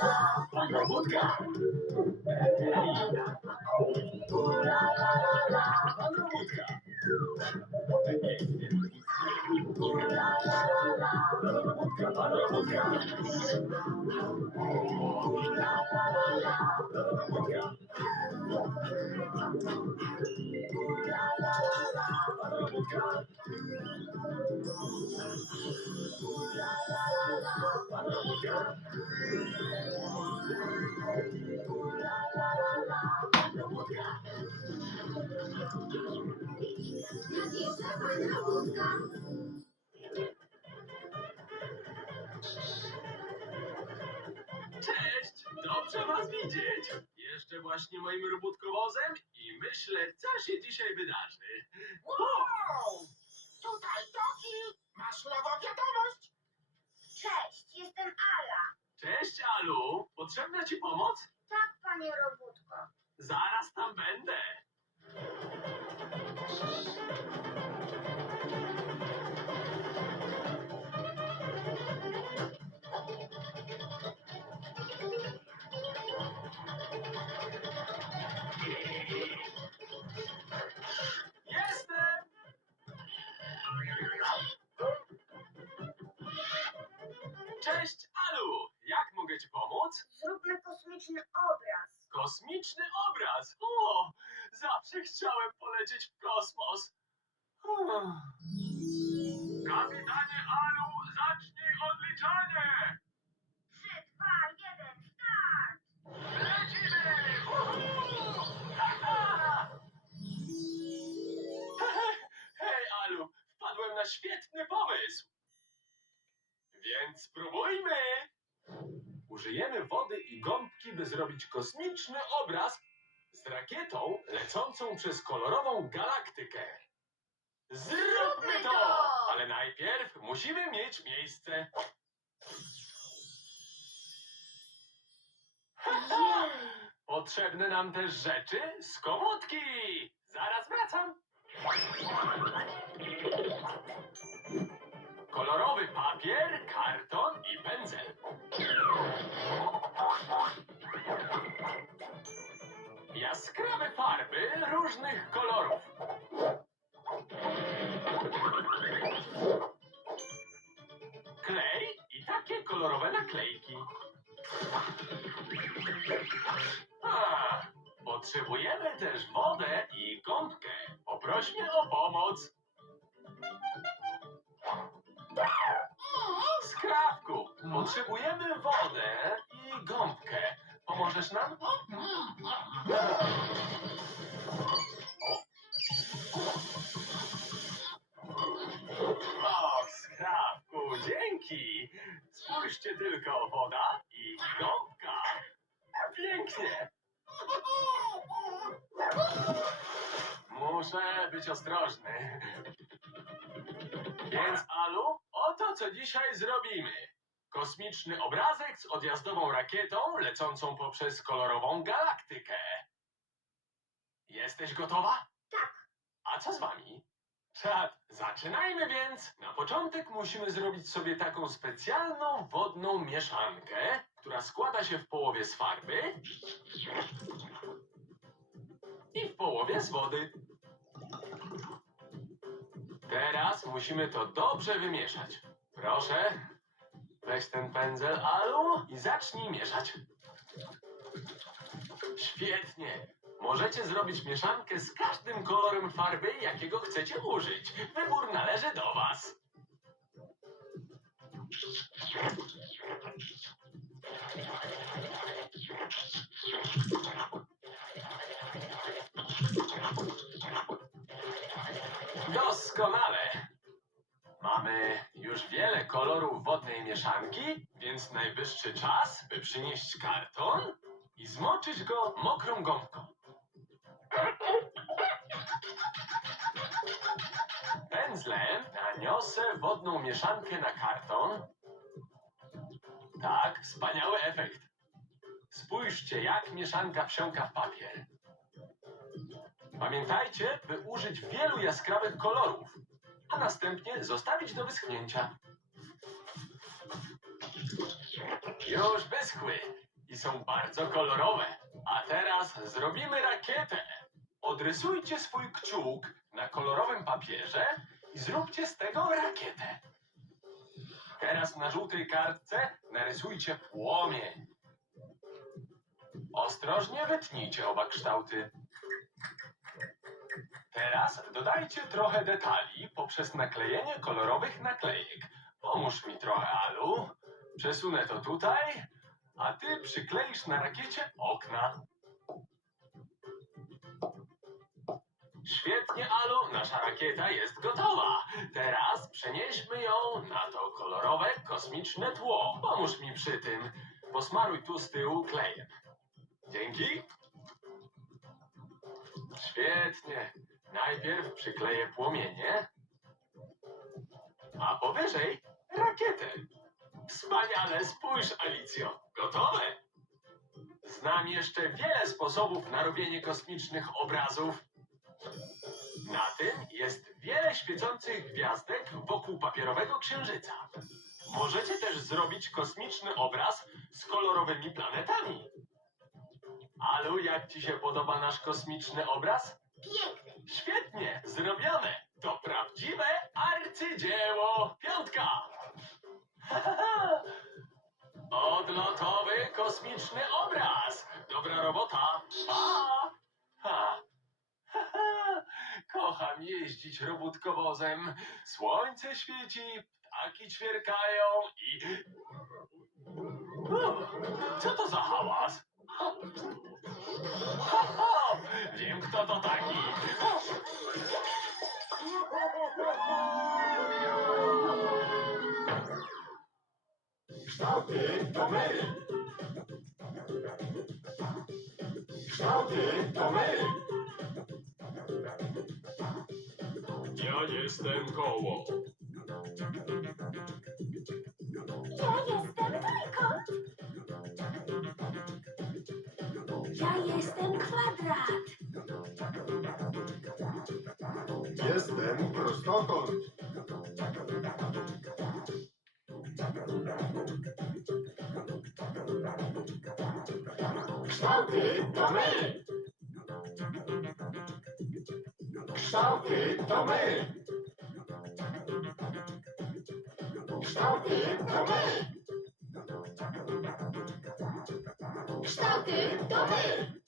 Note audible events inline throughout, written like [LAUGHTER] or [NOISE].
Pana Wódka. Pana Wódka. Pana Pana wódka. Cześć! Dobrze was widzieć! Jeszcze właśnie moim robótkowozem i myślę, co się dzisiaj wydarzy. Wow! Tutaj Toki! Masz nową wiadomość? Cześć, jestem Ala. Cześć, Alu! Potrzebna ci pomoc? Tak, panie robótko. Zaraz tam będę. Cześć, Użyjemy wody i gąbki, by zrobić kosmiczny obraz z rakietą lecącą przez kolorową galaktykę. Zróbmy to! to! Ale najpierw musimy mieć miejsce. Potrzebne nam też rzeczy z komórki. Zaraz wracam. Potrzebujemy wodę i gąbkę. Pomożesz nam? O, skrawku, dzięki. Spójrzcie tylko, woda i gąbka. Pięknie. Muszę być ostrożny. Więc, Alu, oto co dzisiaj zrobimy. Kosmiczny obrazek z odjazdową rakietą lecącą poprzez kolorową galaktykę. Jesteś gotowa? Tak. A co z wami? Czad, zaczynajmy więc. Na początek musimy zrobić sobie taką specjalną wodną mieszankę, która składa się w połowie z farby i w połowie z wody. Teraz musimy to dobrze wymieszać. Proszę, weź ten pędzel, Alu, i zacznij mieszać. Świetnie. Możecie zrobić mieszankę z każdym kolorem farby, jakiego chcecie użyć. Wybór należy do mieszanki, więc najwyższy czas, by przynieść karton i zmoczyć go mokrą gąbką. Pędzlem naniosę wodną mieszankę na karton. Tak, wspaniały efekt. Spójrzcie, jak mieszanka wsiąka w papier. Pamiętajcie, by użyć wielu jaskrawych kolorów, a następnie zostawić do wyschnięcia. Już wyschły. i są bardzo kolorowe. A teraz zrobimy rakietę. Odrysujcie swój kciuk na kolorowym papierze i zróbcie z tego rakietę. Teraz na żółtej kartce narysujcie płomień. Ostrożnie wytnijcie oba kształty. Teraz dodajcie trochę detali poprzez naklejenie kolorowych naklejek. Pomóż mi trochę, Alu. Przesunę to tutaj, a ty przykleisz na rakiecie okna. Świetnie, Alu, nasza rakieta jest gotowa. Teraz przenieśmy ją na to kolorowe, kosmiczne tło. Pomóż mi przy tym. Posmaruj tu z tyłu klejem. Dzięki. Świetnie. Najpierw przykleję płomienie, a powyżej. Wspaniale, spójrz, Alicjo. Gotowe? Znam jeszcze wiele sposobów na robienie kosmicznych obrazów. Na tym jest wiele świecących gwiazdek wokół papierowego księżyca. Możecie też zrobić kosmiczny obraz z kolorowymi planetami. Alu, jak ci się podoba nasz kosmiczny obraz? Piękny. Świetnie, zrobione. To prawdziwe arcydzieło. Piątka. Odlotowy kosmiczny obraz. Dobra robota. Pa. Ha. Kocham jeździć robótkowozem. Słońce świeci, ptaki ćwierkają i... Co to za hałas? Ho, wiem kto to taki. Kształty to my. Kształty to my. Ja jestem koło. Ja jestem trójkąt. Ja jestem kwadrat. Jestem prostokąt. Kształty to my. Kształty to my. Kształty to my. Kształty.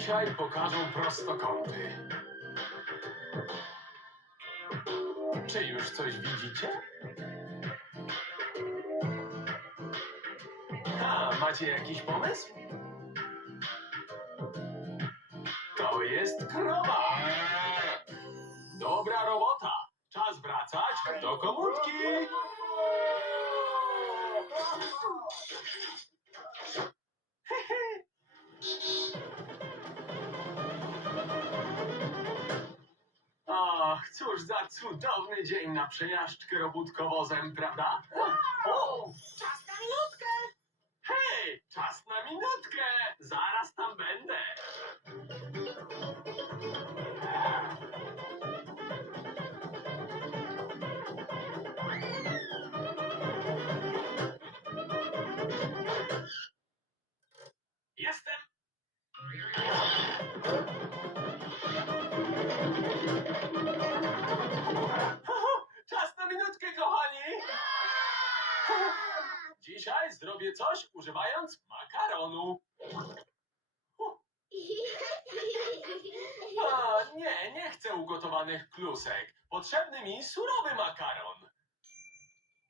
Dzisiaj pokażą prostokąty? Czy już coś widzicie? A, macie jakiś pomysł? To jest krowa! Dobra robota! Czas wracać do komórki! Ach, cóż za cudowny dzień na przejażdżkę robótkowozem, prawda? O, Czas na minutkę. hej, czas na minutkę! Zaraz tam będę. Zrobię coś używając makaronu. A, nie, nie chcę ugotowanych klusek. Potrzebny mi surowy makaron.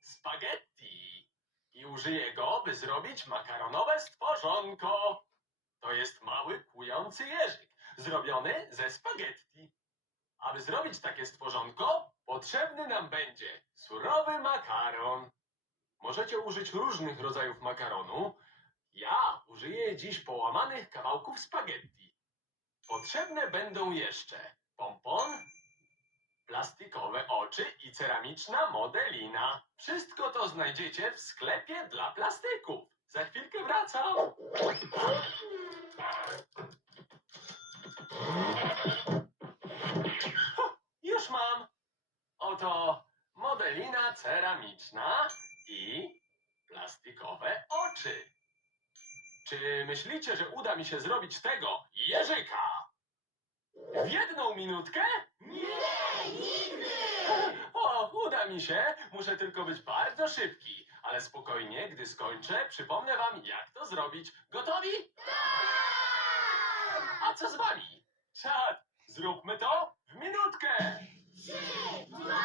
Spaghetti. I użyję go, by zrobić makaronowe stworzonko. To jest mały, kłujący jeżyk, zrobiony ze spaghetti. Aby zrobić takie stworzonko, potrzebny nam będzie surowy makaron. Możecie użyć różnych rodzajów makaronu. Ja użyję dziś połamanych kawałków spaghetti. Potrzebne będą jeszcze pompon, plastikowe oczy i ceramiczna modelina. Wszystko to znajdziecie w sklepie dla plastyków. Za chwilkę wracam. Ho, już mam. Oto modelina ceramiczna, i plastikowe oczy. Czy myślicie, że uda mi się zrobić tego jeżyka? W jedną minutkę? Nie, nigdy! O, uda mi się. Muszę tylko być bardzo szybki. Ale spokojnie, gdy skończę, przypomnę wam, jak to zrobić. Gotowi? A co z wami? Czad, zróbmy to w minutkę. Trzy, dwa,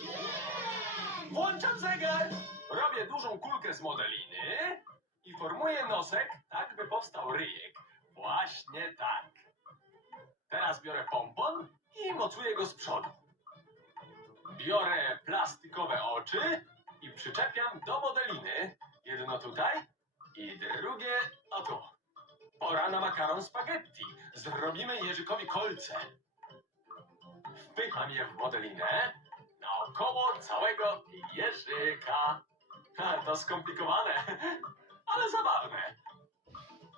jeden! Włączam zegar. Robię dużą kulkę z modeliny i formuję nosek, tak by powstał ryjek. Właśnie tak. Teraz biorę pompon i mocuję go z przodu. Biorę plastikowe oczy i przyczepiam do modeliny. Jedno tutaj i drugie o tu. Pora na makaron spaghetti. Zrobimy Jerzykowi kolce. Wpycham je w modelinę naokoło całego jeżyka. Ha, to skomplikowane, ale zabawne.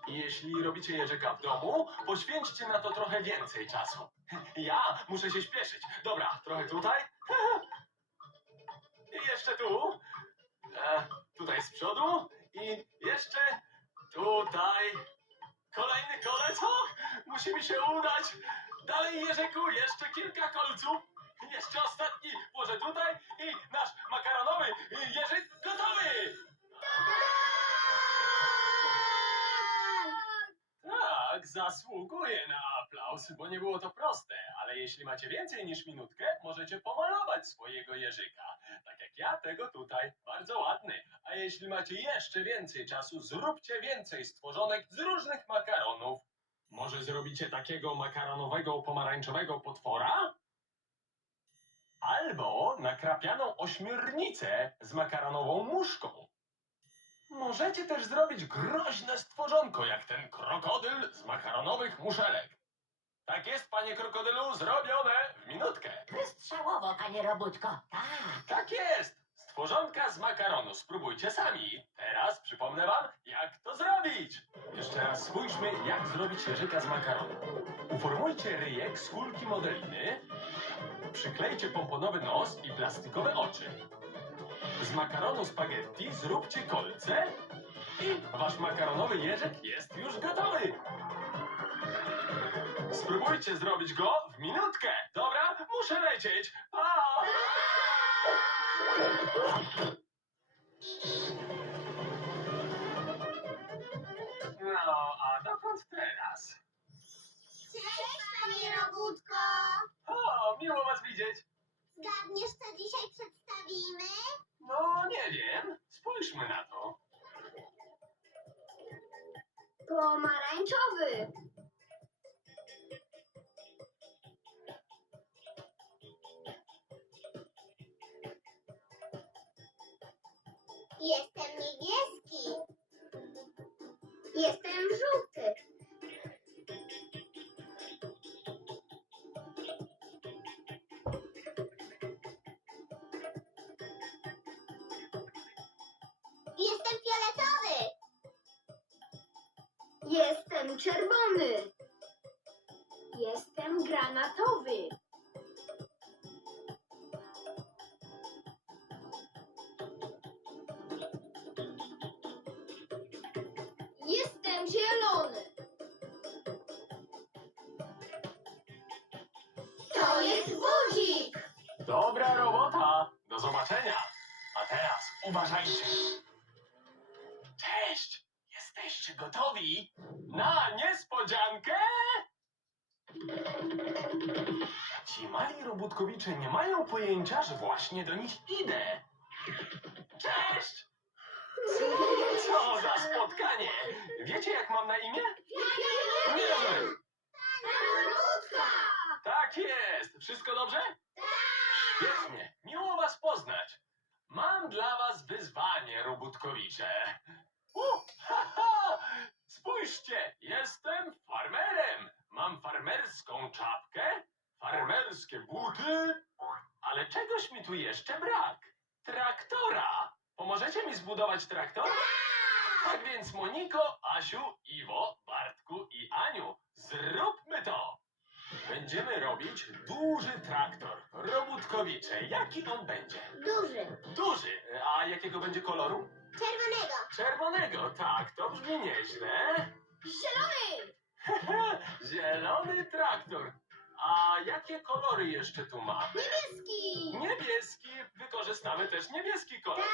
Jeśli robicie jeżyka w domu, poświęćcie na to trochę więcej czasu. Ja muszę się śpieszyć. Dobra, trochę tutaj. I jeszcze tu. E, tutaj z przodu. I jeszcze tutaj. Kolejny kolec. Och, musi mi się udać. Dalej, Jerzyku, jeszcze kilka kolców. Jeszcze ostatni włożę tutaj i nasz makaronowy Jerzyk gotowy! Tak, zasługuje na aplauz, bo nie było to proste, ale jeśli macie więcej niż minutkę, możecie pomalować swojego Jerzyka. Tak jak ja tego tutaj, bardzo ładny. A jeśli macie jeszcze więcej czasu, zróbcie więcej stworzonek z różnych makaronów. Może zrobicie takiego makaronowego pomarańczowego potwora? Albo nakrapianą ośmiornicę z makaronową muszką. Możecie też zrobić groźne stworzonko, jak ten krokodyl z makaronowych muszelek. Tak jest, panie krokodylu, zrobione w minutkę. Wystrzałowo, panie robótko. Tak. Tak jest! Stworzonka z makaronu. Spróbujcie sami. Teraz przypomnę wam, jak to zrobić. Jeszcze raz spójrzmy, jak zrobić jeżyka z makaronu. Uformujcie ryjek z kulki modeliny. Przyklejcie pomponowy nos i plastikowe oczy. Z makaronu spaghetti zróbcie kolce i wasz makaronowy jeżyk jest już gotowy. Spróbujcie zrobić go w minutkę. Dobra, muszę lecieć. Pa! Miło was widzieć. Zgadniesz, co dzisiaj przedstawimy? No, nie wiem. Spójrzmy na to. Pomarańczowy! Jestem czerwony. Jestem granatowy. Jestem zielony. To jest budzik. Dobra robota. Do zobaczenia. A teraz uważajcie. Gotowi na niespodziankę? Ci mali robótkowicze nie mają pojęcia, że właśnie do nich idę. Cześć! Co za spotkanie! Wiecie, jak mam na imię? Niezły! Malutka. Tak jest! Wszystko dobrze? Świetnie! Miło was poznać! Mam dla was wyzwanie, robótkowicze. U, ha, ha! Spójrzcie! Jestem farmerem! Mam farmerską czapkę, farmerskie buty, ale czegoś mi tu jeszcze brak. Traktora! Pomożecie mi zbudować traktor? Tak więc Moniko, Asiu, Iwo, Bartku i Aniu, zróbmy to! Będziemy robić duży traktor. Robótkowicze, jaki on będzie? Duży. Duży, a jakiego będzie koloru? Czerwonego. Czerwonego, tak, to brzmi nieźle. Zielony. [LAUGHS] Zielony traktor. A jakie kolory jeszcze tu mamy? Niebieski. Niebieski, wykorzystamy też niebieski kolor.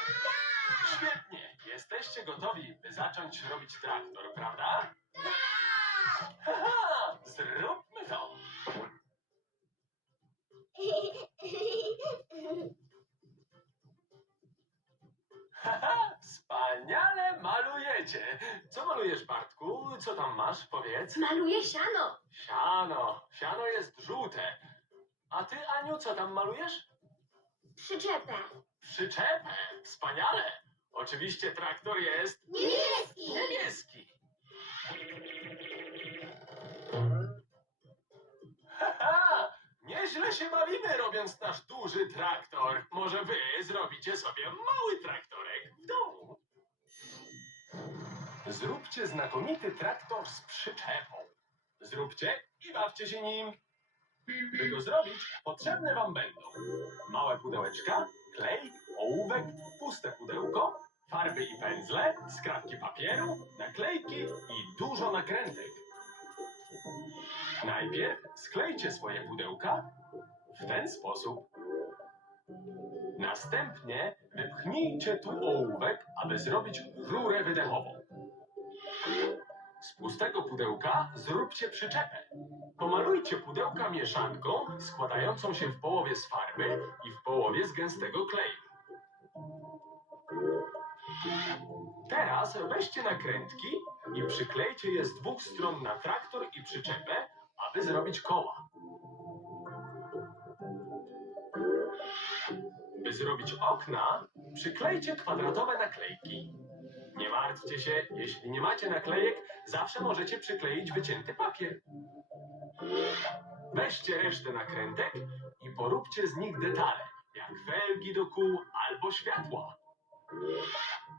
Świetnie, jesteście gotowi, by zacząć robić traktor, prawda? Haha, masz, powiedz? Maluję siano. Siano, siano jest żółte. A ty, Aniu, co tam malujesz? Przyczepę. Przyczepę, wspaniale. Oczywiście traktor jest Niebieski. niebieski. Haha, nieźle się bawimy robiąc nasz duży traktor. Może wy zrobicie sobie mały traktorek w domu. Zróbcie znakomity traktor z przyczepą. Zróbcie i bawcie się nim. By go zrobić, potrzebne wam będą małe pudełeczka, klej, ołówek, puste pudełko, farby i pędzle, skrawki papieru, naklejki i dużo nakrętek. Najpierw sklejcie swoje pudełka w ten sposób. Następnie wypchnijcie tu ołówek, aby zrobić rurę wydechową. Z pustego pudełka zróbcie przyczepę. Pomalujcie pudełka mieszanką składającą się w połowie z farby i w połowie z gęstego kleju. Teraz weźcie nakrętki i przyklejcie je z dwóch stron na traktor i przyczepę, aby zrobić koła. By zrobić okna, przyklejcie kwadratowe naklejki. Martwcie się, jeśli nie macie naklejek, zawsze możecie przykleić wycięty papier. Weźcie resztę nakrętek i poróbcie z nich detale, jak felgi do kół albo światła.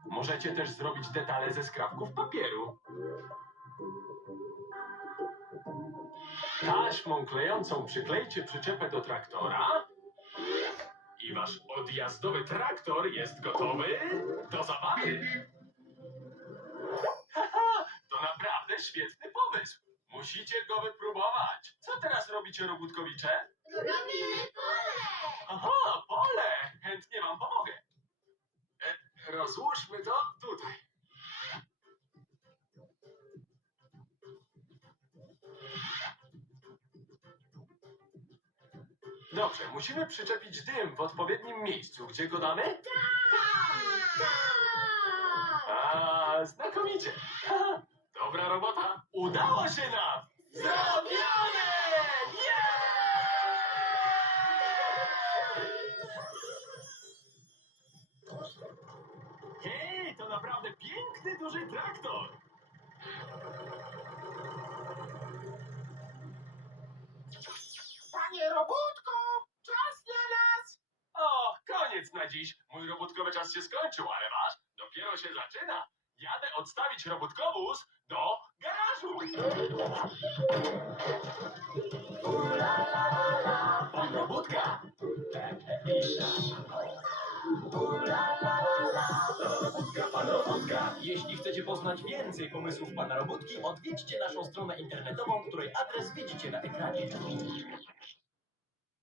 Możecie też zrobić detale ze skrawków papieru. Taśmą klejącą przyklejcie przyczepę do traktora i wasz odjazdowy traktor jest gotowy do zabawy. Haha, to naprawdę świetny pomysł. Musicie go wypróbować. Co teraz robicie, robótkowicze? Robimy pole. Aha, pole! Chętnie wam pomogę. E, rozłóżmy to tutaj. Dobrze, musimy przyczepić dym w odpowiednim miejscu. Gdzie go damy? Tak. A, znakomicie. Haha, Dobra robota. Udało się nam! Zrobione! Hej, to naprawdę piękny, duży traktor! Panie robótko, czas na nas! O, koniec na dziś. Mój robótkowy czas się skończył, ale wasz dopiero się zaczyna. Jadę odstawić robótkowóz do Pan robótka. Robótka, pan robótka. Jeśli chcecie poznać więcej pomysłów pana robótki, odwiedźcie naszą stronę internetową, której adres widzicie na ekranie.